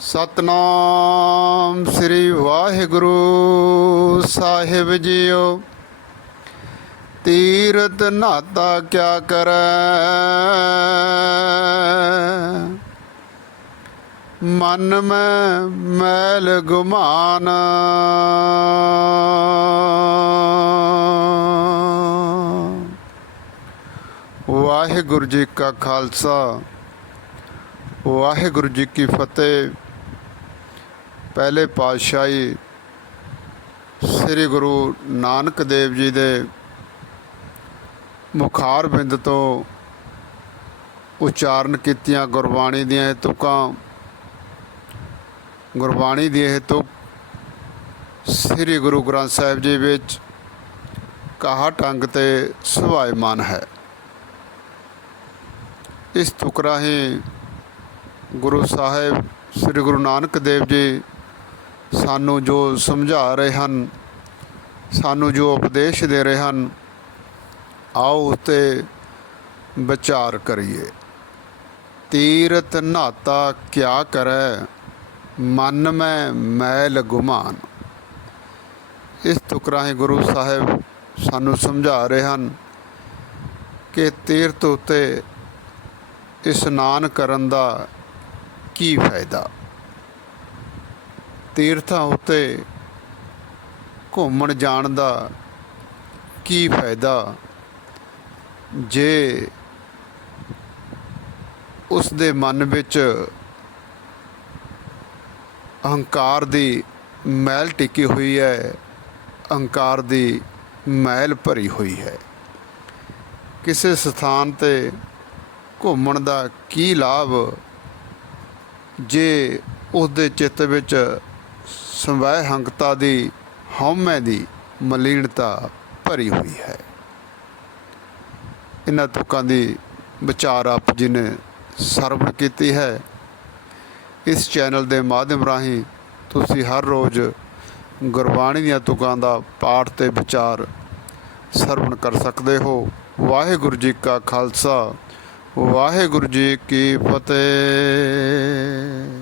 ਸਤਨਾਮ ਸ੍ਰੀ ਵਾਹਿਗੁਰੂ ਸਾਹਿਬ ਜੀਓ। ਤੀਰਤ ਨਾਤਾ ਕਿਆ ਕਰੈ? ਮਨ ਮੈਂ ਮੈਲ ਗੁਮਾਨ। ਵਾਹਿਗੁਰੂ ਜੀ ਕਾ ਖਾਲਸਾ, ਵਾਹਿਗੁਰੂ ਜੀ ਕੀ ਫਤਿਹ। ਪਹਿਲੇ ਪਾਤਸ਼ਾਹੀ ਸ੍ਰੀ ਗੁਰੂ ਨਾਨਕ ਦੇਵ ਜੀ ਦੇ ਮੁਖਾਰ ਬਿੰਦ ਤੋਂ ਉਚਾਰਨ ਕੀਤੀਆਂ ਗੁਰਬਾਣੀ ਦੀਆਂ ਇਹ ਤੁਕਾਂ। ਗੁਰਬਾਣੀ ਦੀ ਇਹ ਤੁਕ ਸ੍ਰੀ ਗੁਰੂ ਗ੍ਰੰਥ ਸਾਹਿਬ ਜੀ ਵਿੱਚ ਕਹਾ ਟੰਗ ਤੇ ਸੁਭਾਇਮਾਨ ਹੈ। ਇਸ ਤੁਕ ਰਾਹੀਂ ਗੁਰੂ ਸਾਹਿਬ ਸ੍ਰੀ ਗੁਰੂ ਨਾਨਕ ਦੇਵ ਜੀ ਸਾਨੂੰ ਜੋ ਸਮਝਾ ਰਹੇ ਹਨ, ਸਾਨੂੰ ਜੋ ਉਪਦੇਸ਼ ਦੇ ਰਹੇ ਹਨ, ਆਓ ਉਤੇ ਵਿਚਾਰ ਕਰੀਏ। ਤੀਰਤ ਨਾਤਾ ਕਿਆ ਕਰੈ, ਮਨ ਮੈਂ ਮੈਲ ਗੁਮਾਨ। ਇਸ ਤੁਕ ਰਾਹੀਂ ਗੁਰੂ ਸਾਹਿਬ ਸਾਨੂੰ ਸਮਝਾ ਰਹੇ ਹਨ ਕਿ ਤੀਰਤ ਉਤੇ ਇਸ਼ਨਾਨ ਕਰਨ ਦਾ ਕੀ ਫਾਇਦਾ। ਤੀਰਥਾਂ ਉੱਤੇ ਘੁੰਮਣ ਜਾਣ ਦਾ ਕੀ ਫਾਇਦਾ? ਜੇ ਉਸ ਦੇ ਮਨ ਵਿੱਚ ਅਹੰਕਾਰ ਦੀ ਮੈਲ ਟਿਕੀ ਹੋਈ ਹੈ ਅਹੰਕਾਰ ਦੀ ਮੈਲ ਭਰੀ ਹੋਈ ਹੈ, ਕਿਸੇ ਸਥਾਨ ਤੇ ਘੁੰਮਣ ਦਾ ਕੀ ਲਾਭ? ਜੇ ਉਸ ਦੇ ਚਿੱਤ ਵਿੱਚ ਸੰਵੈ ਹੰਕਤਾ ਦੀ ਹਉਮੈ ਦੀ ਮਲੀਨਤਾ ਭਰੀ ਹੋਈ ਹੈ। ਇਹਨਾਂ ਤੁਕਾਂ ਦੀ ਵਿਚਾਰ ਆਪ ਜੀ ਨੇ ਸਰਵਣ ਕੀਤੀ ਹੈ। ਇਸ ਚੈਨਲ ਦੇ ਮਾਧਿਅਮ ਰਾਹੀਂ ਤੁਸੀਂ ਹਰ ਰੋਜ਼ ਗੁਰਬਾਣੀ ਦੀਆਂ ਤੁਕਾਂ ਦਾ ਪਾਠ ਤੇ ਵਿਚਾਰ ਸਰਵਣ ਕਰ ਸਕਦੇ ਹੋ। ਵਾਹਿਗੁਰੂ ਜੀ ਕਾ ਖਾਲਸਾ, ਵਾਹਿਗੁਰੂ ਜੀ ਕੀ ਫਤਿਹ।